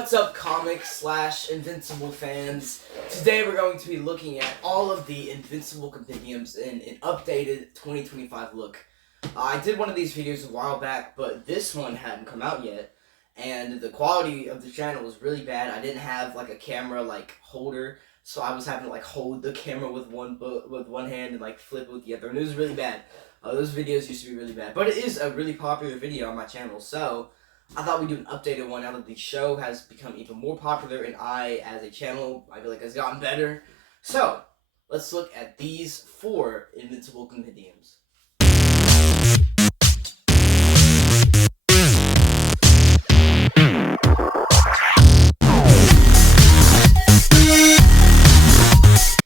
What's up, comic/Invincible fans? Today we're going to be looking at all of the Invincible Compendiums in an updated 2025 look. I did one of these videos a while back, but this one hadn't come out yet, and the quality of the channel was really bad. I didn't have like a camera holder, so I was having to hold the camera with one hand and flip it with the other, and it was really bad. Those videos used to be really bad, but it is a really popular video on my channel, so I thought we'd do an updated one now that the show has become even more popular and I, as a channel, I feel like has gotten better. So, let's look at these 4 Invincible Compendiums.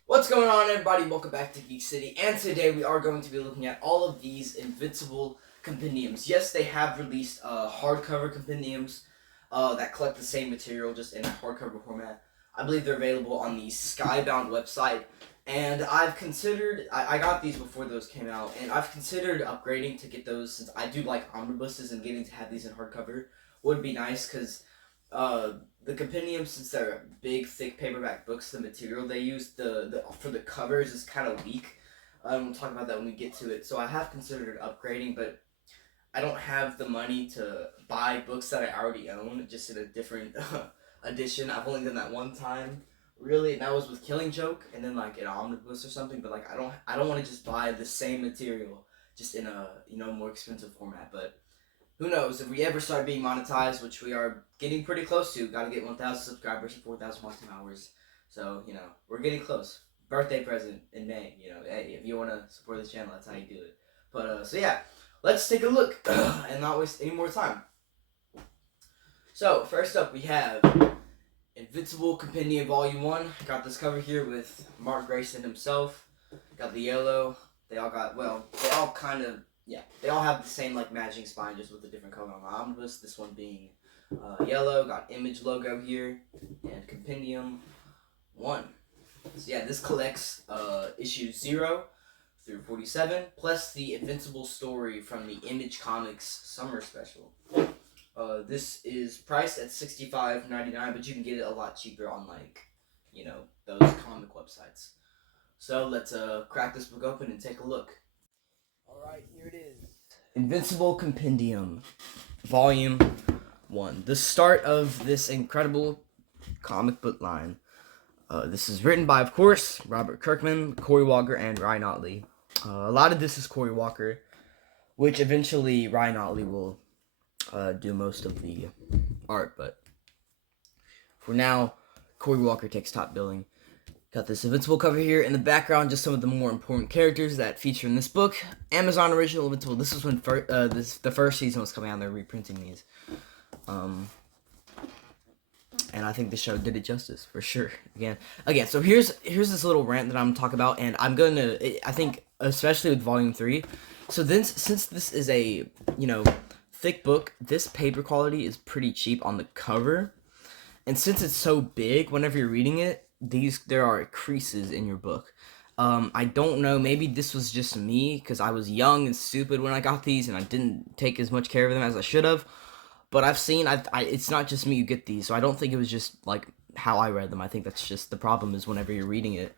What's going on, everybody? Welcome back to Geek City, and today we are going to be looking at all of these Invincible Compendiums. Yes, they have released hardcover compendiums that collect the same material just in a hardcover format. I believe they're available on the Skybound website, and I've considered, I got these before those came out, and I've considered upgrading to get those since I do like omnibuses, and getting to have these in hardcover would be nice because the compendiums, since they're big, thick paperback books, the material they use for the covers is kind of weak. We'll talk about that when we get to it. So I have considered upgrading, but I don't have the money to buy books that I already own, just in a different edition. I've only done that one time, really, and that was with Killing Joke, and then an omnibus or something. But I don't want to just buy the same material just in a more expensive format. But who knows, if we ever start being monetized, which we are getting pretty close to. Got to get 1,000 subscribers and 4,000 watching hours. So we're getting close. Birthday present in May. Hey, if you want to support this channel, that's how you do it. But so yeah. Let's take a look and not waste any more time. So, first up we have Invincible Compendium Volume 1. Got this cover here with Mark Grayson himself. Got the yellow. They all have the same matching spine, just with a different color on the omnibus. This one being yellow. Got Image logo here. And Compendium 1. So yeah, this collects issues 0 through 47, plus the Invincible story from the Image Comics Summer Special. This is priced at $65.99, but you can get it a lot cheaper on those comic websites. So let's crack this book open and take a look. Alright, here it is. Invincible Compendium, Volume 1. The start of this incredible comic book line. This is written by, of course, Robert Kirkman, Cory Walker, and Ryan Ottley. A lot of this is Cory Walker, which eventually Ryan Ottley will do most of the art, but for now, Cory Walker takes top billing. Got this Invincible cover here. In the background, just some of the more important characters that feature in this book. Amazon Original Invincible. This was when the first season was coming out, and they're reprinting these. And I think the show did it justice, for sure. Again, so here's this little rant that I'm talking about, and I'm gonna, I think, especially with Volume 3, so then, since this is a, thick book, this paper quality is pretty cheap on the cover, and since it's so big, whenever you're reading it, there are creases in your book. I don't know, maybe this was just me, because I was young and stupid when I got these, and I didn't take as much care of them as I should have. But I've seen, it's not just me who get these, so I don't think it was just, how I read them. I think that's just the problem is whenever you're reading it,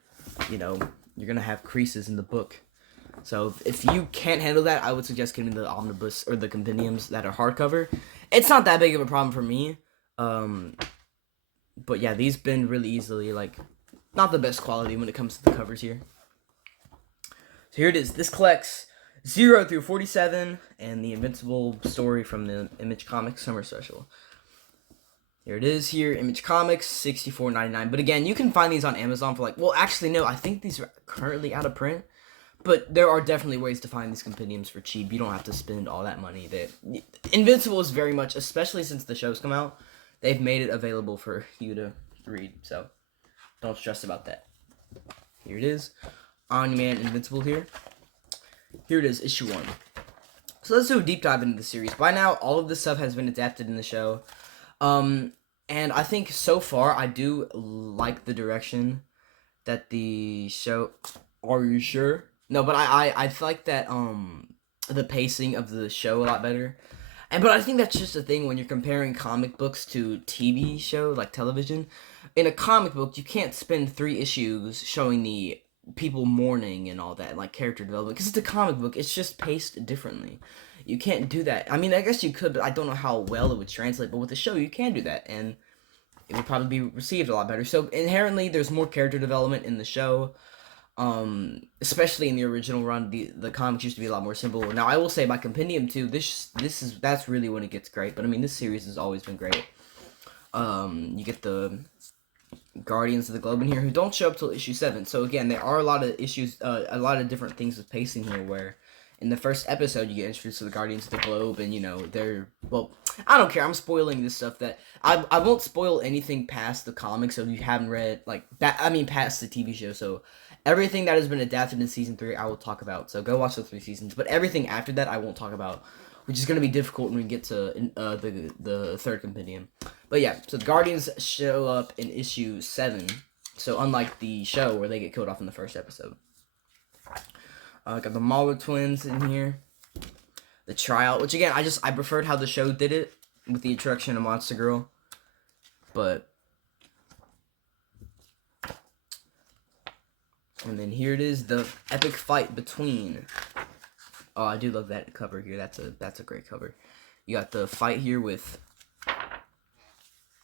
you're going to have creases in the book. So if you can't handle that, I would suggest getting the omnibus or the compendiums that are hardcover. It's not that big of a problem for me. But yeah, these bend really easily, not the best quality when it comes to the covers here. So here it is. This collects 0 through 47, and the Invincible story from the Image Comics Summer Special. Here it is here, Image Comics, $64.99. But again, you can find these on Amazon for well, actually, no, I think these are currently out of print. But there are definitely ways to find these compendiums for cheap. You don't have to spend all that money. Invincible is very much, especially since the show's come out, they've made it available for you to read. So don't stress about that. Here it is. On-Demand Invincible here. Here it is, issue 1. So let's do a deep dive into the series. By now, all of this stuff has been adapted in the show. And I think so far, I do like the direction that the show... Are you sure? No, but I like that, the pacing of the show a lot better. But I think that's just the thing when you're comparing comic books to TV show, like television. In a comic book, you can't spend 3 issues showing the people mourning and all that, like character development, because it's a comic book. It's just paced differently. You can't do that. I mean, I guess you could, but I don't know how well it would translate. But with the show, you can do that, and it would probably be received a lot better. So inherently, there's more character development in the show. Especially in the original run, the comics used to be a lot more simple. Now I will say by Compendium 2, that's really when it gets great. But I mean, this series has always been great. You get the Guardians of the Globe in here who don't show up till issue 7. So again, there are a lot of issues, a lot of different things with pacing here. Where in the first episode you get introduced to the Guardians of the Globe, and they're I don't care. I'm spoiling this stuff that I won't spoil anything past the comics. So if you haven't read past the TV show. So everything that has been adapted in season 3, I will talk about. So go watch the 3 seasons. But everything after that, I won't talk about, which is going to be difficult when we get to the 3rd compendium. But yeah, so the Guardians show up in issue 7. So unlike the show where they get killed off in the first episode. Got the Mauler twins in here. The tryout, which again, I preferred how the show did it with the introduction of Monster Girl. But and then here it is, the epic fight between. Oh, I do love that cover here. That's a great cover. You got the fight here with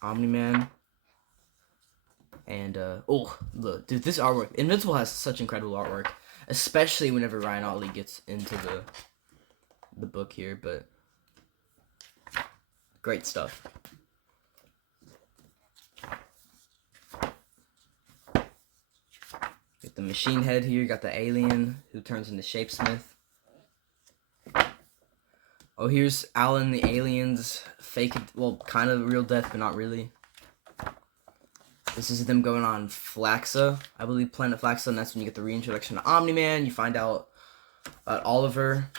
Omni-Man. And look, dude, this artwork. Invincible has such incredible artwork, especially whenever Ryan Otley gets into the book here. But great stuff. Get the machine head here. Got the alien who turns into Shapesmith. Oh, here's Alan the alien's fake, well, kind of real death, but not really. This is them going on Flaxa, I believe, Planet Flaxa, and that's when you get the reintroduction to Omni-Man. You find out about Oliver.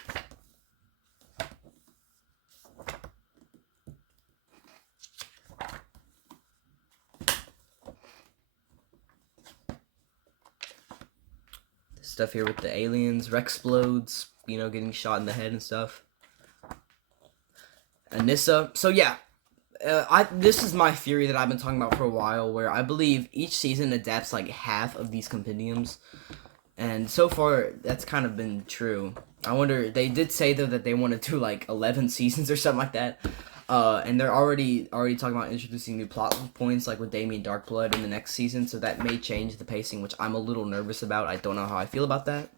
This stuff here with the aliens, Rexplodes, getting shot in the head and stuff. Anissa. So yeah, this is my theory that I've been talking about for a while, where I believe each season adapts like half of these compendiums, and so far that's kind of been true. I wonder, they did say though that they want to do like 11 seasons or something like that, and they're already talking about introducing new plot points like with Damien Darkblood in the next season, so that may change the pacing, which I'm a little nervous about. I don't know how I feel about that.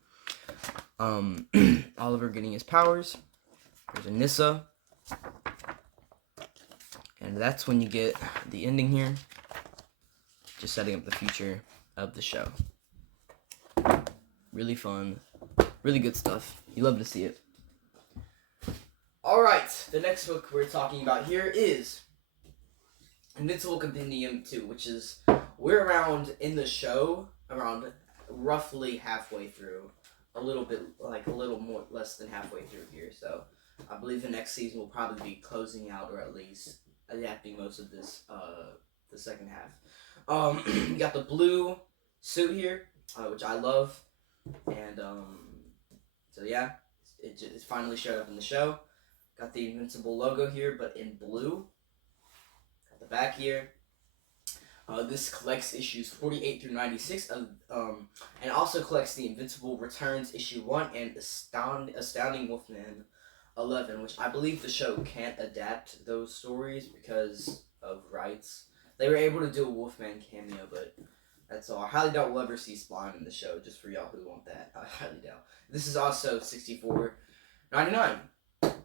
Oliver getting his powers. There's Anissa. And that's when you get the ending here. Just setting up the future of the show. Really fun. Really good stuff. You love to see it. Alright, the next book we're talking about here is Invincible Compendium 2, which is, we're around in the show, around roughly halfway through. A little more, less than halfway through here. So I believe the next season will probably be closing out, or at least adapting most of this, the second half. You got the blue suit here, which I love, and so yeah, it finally showed up in the show. Got the Invincible logo here, but in blue. Got the back here. This collects issues 48 through 96, and also collects the Invincible Returns issue 1 and Astounding Wolfman 11, which I believe the show can't adapt those stories because of rights. They were able to do a Wolfman cameo, but that's all. I highly doubt we'll ever see Spawn in the show, just for y'all who want that. I highly doubt. This is also $64.99.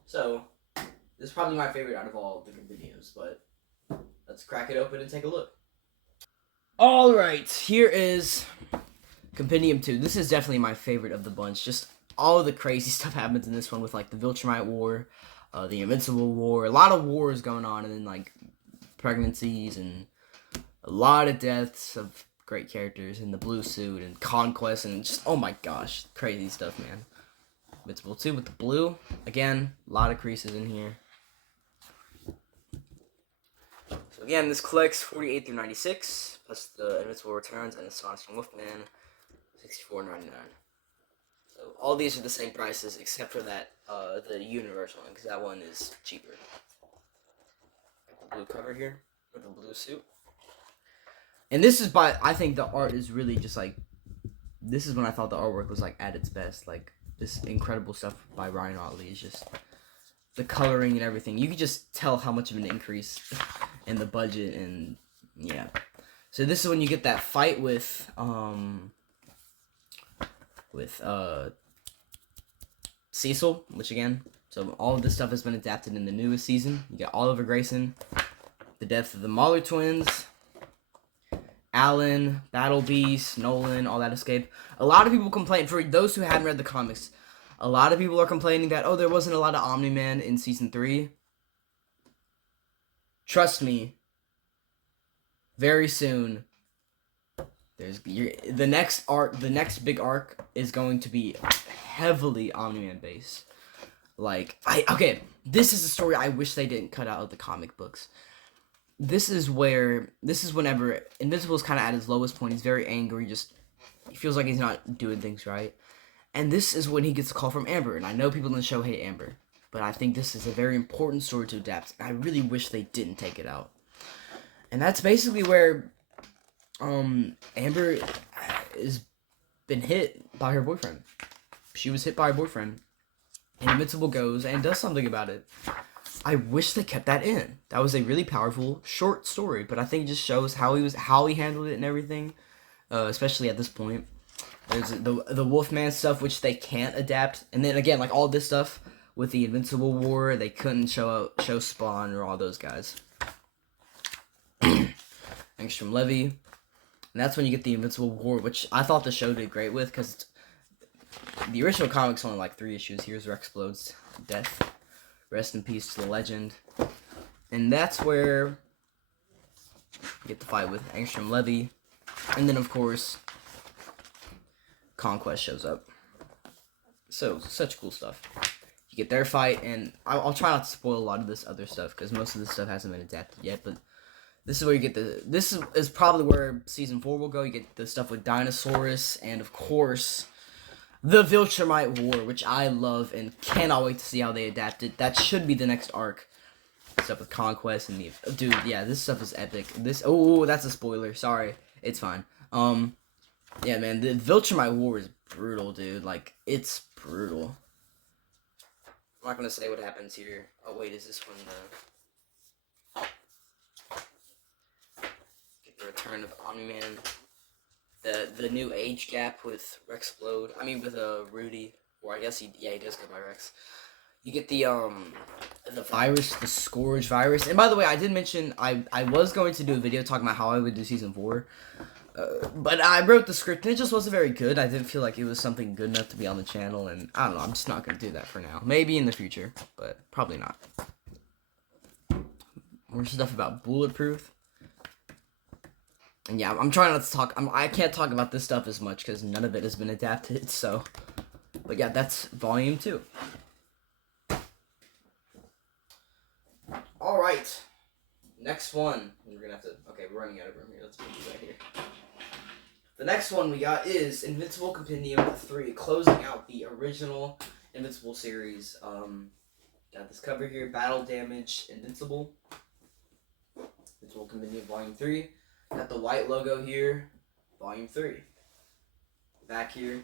So, this is probably my favorite out of all of the compendiums, but let's crack it open and take a look. Alright, here is Compendium 2. This is definitely my favorite of the bunch. Just all the crazy stuff happens in this one with, like, the Viltrumite War, the Invincible War. A lot of wars going on, and then, like, pregnancies and a lot of deaths of great characters in the blue suit and conquest and just, oh my gosh, crazy stuff, man. Invincible 2 with the blue. Again, a lot of creases in here. So again, this collects 48 through 96, plus the Invincible Returns and Astonishing Wolfman, $64.99. So all these are the same prices except for that the universal one, because that one is cheaper. The blue cover here with the blue suit. And this is I think the art is really just like, this is when I thought the artwork was like at its best. Like, this incredible stuff by Ryan Otley is just, the coloring and everything. You can just tell how much of an increase in the budget, and yeah. So this is when you get that fight with Cecil, which again, so all of this stuff has been adapted in the newest season. You got Oliver Grayson, the death of the Mahler twins, Alan, Battle Beast, Nolan, all that escape. A lot of people complain, for those who haven't read the comics, a lot of people are complaining that, oh, there wasn't a lot of Omni-Man in Season 3. Trust me, very soon, the next big arc is going to be heavily Omni-Man based. Like, this is a story I wish they didn't cut out of the comic books. This is whenever Invincible's kind of at his lowest point. He's very angry, he feels like he's not doing things right. And this is when he gets a call from Amber. And I know people in the show hate Amber, but I think this is a very important story to adapt. And I really wish they didn't take it out. And that's basically where Amber has been hit by her boyfriend. She was hit by her boyfriend. And Invincible goes and does something about it. I wish they kept that in. That was a really powerful, short story, but I think it just shows how he handled it and everything, especially at this point. There's the Wolfman stuff, which they can't adapt, and then again, like all this stuff with the Invincible War, they couldn't show Spawn or all those guys. Angstrom Levy, and that's when you get the Invincible War, which I thought the show did great with, because the original comics only like 3 issues. Here's Rexplode's death. Rest in peace to the legend. And that's where you get the fight with Angstrom Levy. And then, of course, Conquest shows up. So, such cool stuff. You get their fight, and I'll try not to spoil a lot of this other stuff, because most of this stuff hasn't been adapted yet, but this is where you get this is probably where Season 4 will go. You get the stuff with Dinosaurus, and, of course, the Viltrumite War, which I love and cannot wait to see how they adapt it. That should be the next arc. Stuff with Conquest and the... Dude, yeah, this stuff is epic. Oh, that's a spoiler. Sorry. It's fine. Yeah, man, the Viltrumite War is brutal, dude. Like, it's brutal. I'm not gonna say what happens here. Oh, wait, is this one get the return of Omni-Man? The new age gap with Rexplode. I mean, with Rudy, or I guess he does go by Rex. You get the virus, the Scourge virus. And by the way, I did mention I was going to do a video talking about how I would do Season 4. But I wrote the script and it just wasn't very good. I didn't feel like it was something good enough to be on the channel, and I don't know, I'm just not going to do that for now. Maybe in the future, but probably not. More stuff about Bulletproof. And yeah, I'm trying not to talk. I can't talk about this stuff as much because none of it has been adapted. So, but yeah, that's Volume 2. All right, next one. We're gonna have to. Okay, we're running out of room here. Let's move that here. The next one we got is Invincible Compendium 3, closing out the original Invincible series. Got this cover here: Battle Damage Invincible. Invincible Compendium Volume 3. Got the white logo here, Volume 3. Back here.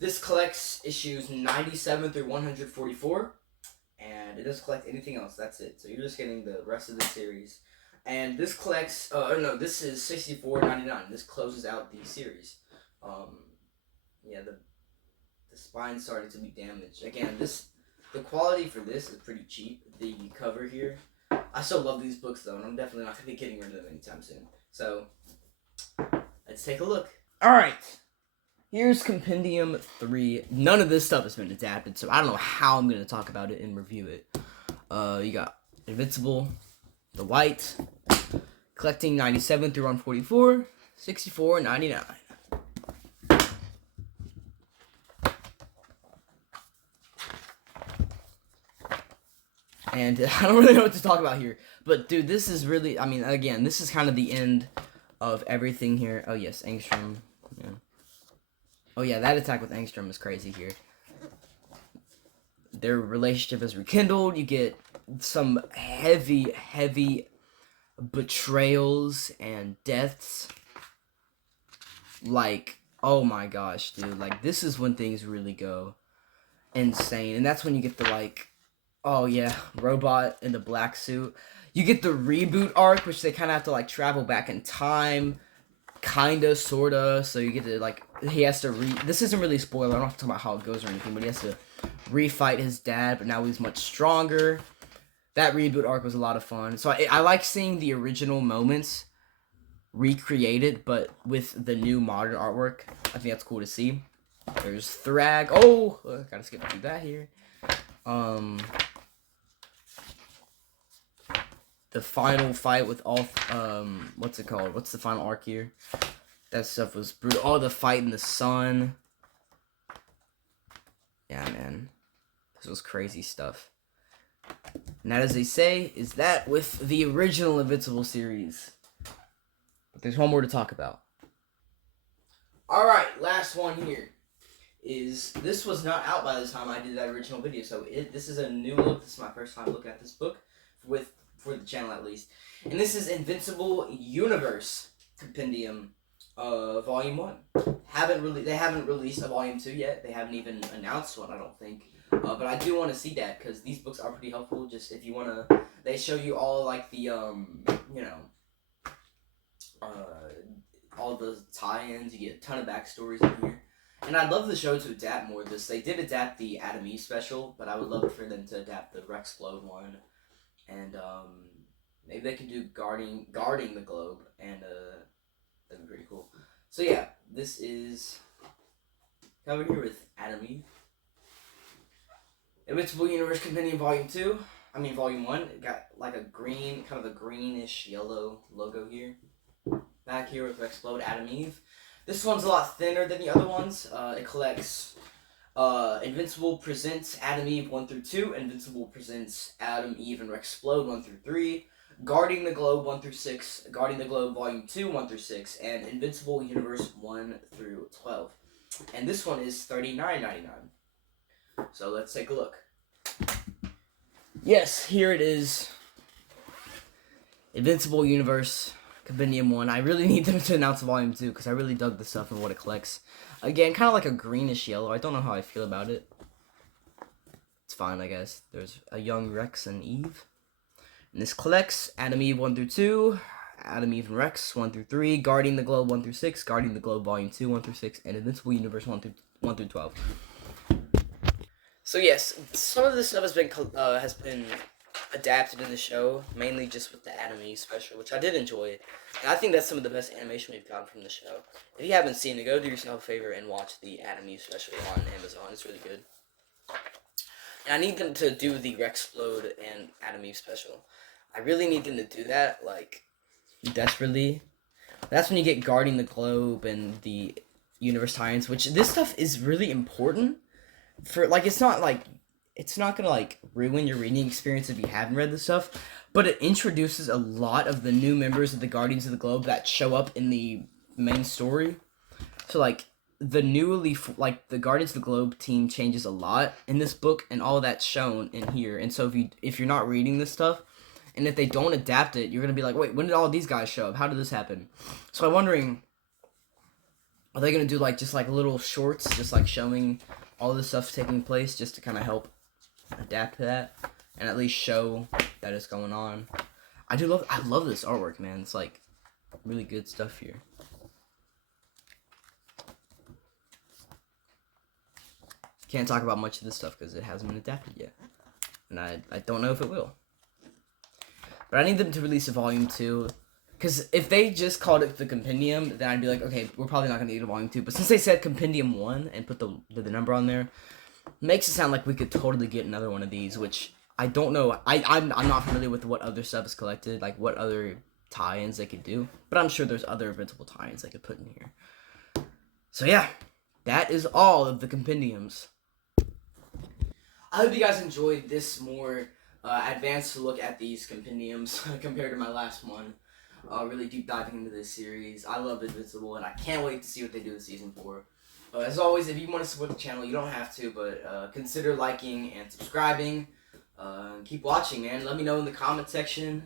This collects issues 97 through 144, and it doesn't collect anything else. That's it. So you're just getting the rest of the series. And this collects, this is $64.99. This closes out the series. Yeah, the spine's starting to be damaged. Again, the quality for this is pretty cheap. The cover here. I still love these books though, and I'm definitely not going to be getting rid of them anytime soon. So, let's take a look. Alright, here's Compendium 3. None of this stuff has been adapted, so I don't know how I'm going to talk about it and review it. You got Invincible, the white, collecting 97 through 144, $64.99. And I don't really know what to talk about here. But, dude, this is really... I mean, again, this is kind of the end of everything here. Oh, yes, Angstrom. Yeah. Oh, yeah, that attack with Angstrom is crazy here. their relationship is rekindled. You get some heavy betrayals and deaths. Like, oh my gosh, dude. Like, this is when things really go insane. And that's when you get the, like, oh yeah, robot in the black suit. You get the reboot arc, which they kind of have to, like, travel back in time. Kinda, sorta. So you get to, like, he has to this isn't really a spoiler. I don't have to talk about how it goes or anything, but he has to refight his dad, but now he's much stronger. That reboot arc was a lot of fun. So I like seeing the original moments recreated, but with the new modern artwork. I think that's cool to see. There's Thrag. Oh, gotta skip through that here. The final fight with all, what's it called? What's the final arc here? That stuff was brutal. Oh, the fight in the sun. Yeah, man. This was crazy stuff. And that, as they say, is that with the original Invincible series. But there's one more to talk about. Alright, last one here. This was not out by the time I did that original video, so this is a new look. This is my first time looking at this book, for the channel at least. And this is Invincible Universe Compendium, Volume 1. They haven't released a Volume 2 yet. They haven't even announced one, I don't think. But I do want to see that, because these books are pretty helpful. Just if you want to, they show you all, like, the, all the tie-ins. You get a ton of backstories in here. And I'd love the show to adapt more of this. They did adapt the Adam Eve special, but I would love for them to adapt the Rex Globe one. And, maybe they could do guarding the globe, and, that'd be pretty cool. So yeah, this is covered here with Adam Eve. Invincible Universe Compendium Volume 1. It got like a green, kind of a greenish yellow logo here. Back here with Explode Adam Eve. This one's a lot thinner than the other ones. It collects Invincible Presents Adam Eve 1 through 2, Invincible Presents Adam Eve and Rexplode 1 through 3, Guarding the Globe 1 through 6, Guarding the Globe Volume 2 1 through 6, and Invincible Universe 1 through 12. And this one is $39.99. So let's take a look. Yes, here it is. Invincible Universe Compendium 1. I really need them to announce Volume 2 because I really dug the stuff and what it collects. Again, kind of like a greenish yellow. I don't know how I feel about it. It's fine, I guess. There's a young Rex and Eve. And this collects Adam Eve 1 through 2, Adam Eve and Rex 1 through 3, Guarding the Globe 1 through 6, Guarding the Globe Volume 2 1 through 6, and Invincible Universe 1 through 12. So yes, some of this stuff has been adapted in the show, mainly just with the Adam Eve special, which I did enjoy. And I think that's some of the best animation we've gotten from the show. If you haven't seen it, go do yourself a favor and watch the Adam Eve special on Amazon. It's really good. And I need them to do the Rexplode and Adam Eve special. I really need them to do that, like, desperately. That's when you get Guarding the Globe and the Universe tie-ins, which this stuff is really important for, like, it's not gonna, like, ruin your reading experience if you haven't read this stuff, but it introduces a lot of the new members of the Guardians of the Globe that show up in the main story. So, like, the Guardians of the Globe team changes a lot in this book, and all that's shown in here. And so if you're not reading this stuff, and if they don't adapt it, you're gonna be like, wait, when did all these guys show up? How did this happen? So I'm wondering, are they gonna do just little shorts, just like showing all this stuff taking place, just to kind of help adapt to that, and at least show that it's going on. I love this artwork, man. It's like really good stuff here. Can't talk about much of this stuff because it hasn't been adapted yet, and I don't know if it will. But I need them to release a Volume 2, because if they just called it the Compendium, then I'd be like, okay, we're probably not going to need a Volume 2. But since they said Compendium 1 and put the number on there, makes it sound like we could totally get another one of these, which I don't know. I'm not familiar with what other stuff is collected, like what other tie-ins they could do. But I'm sure there's other Invincible tie-ins they could put in here. So yeah, that is all of the compendiums. I hope you guys enjoyed this more advanced look at these compendiums compared to my last one. Really deep diving into this series. I love Invincible, and I can't wait to see what they do in Season 4. As always, if you want to support the channel, you don't have to, but consider liking and subscribing. Keep watching, man. Let me know in the comment section.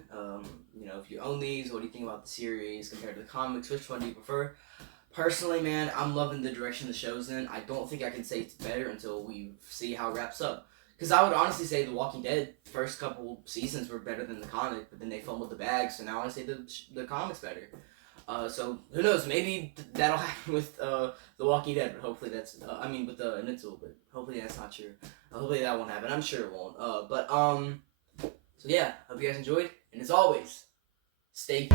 If you own these, what do you think about the series compared to the comics? Which one do you prefer? Personally, man, I'm loving the direction the show's in. I don't think I can say it's better until we see how it wraps up. Because I would honestly say The Walking Dead first couple seasons were better than the comic, but then they fumbled the bag, so now I say the comic's better. So who knows? Maybe that'll happen with The Walking Dead, but hopefully that's with the Invincible, but hopefully that's not true. Hopefully that won't happen. I'm sure it won't. So yeah, hope you guys enjoyed, and as always, stay.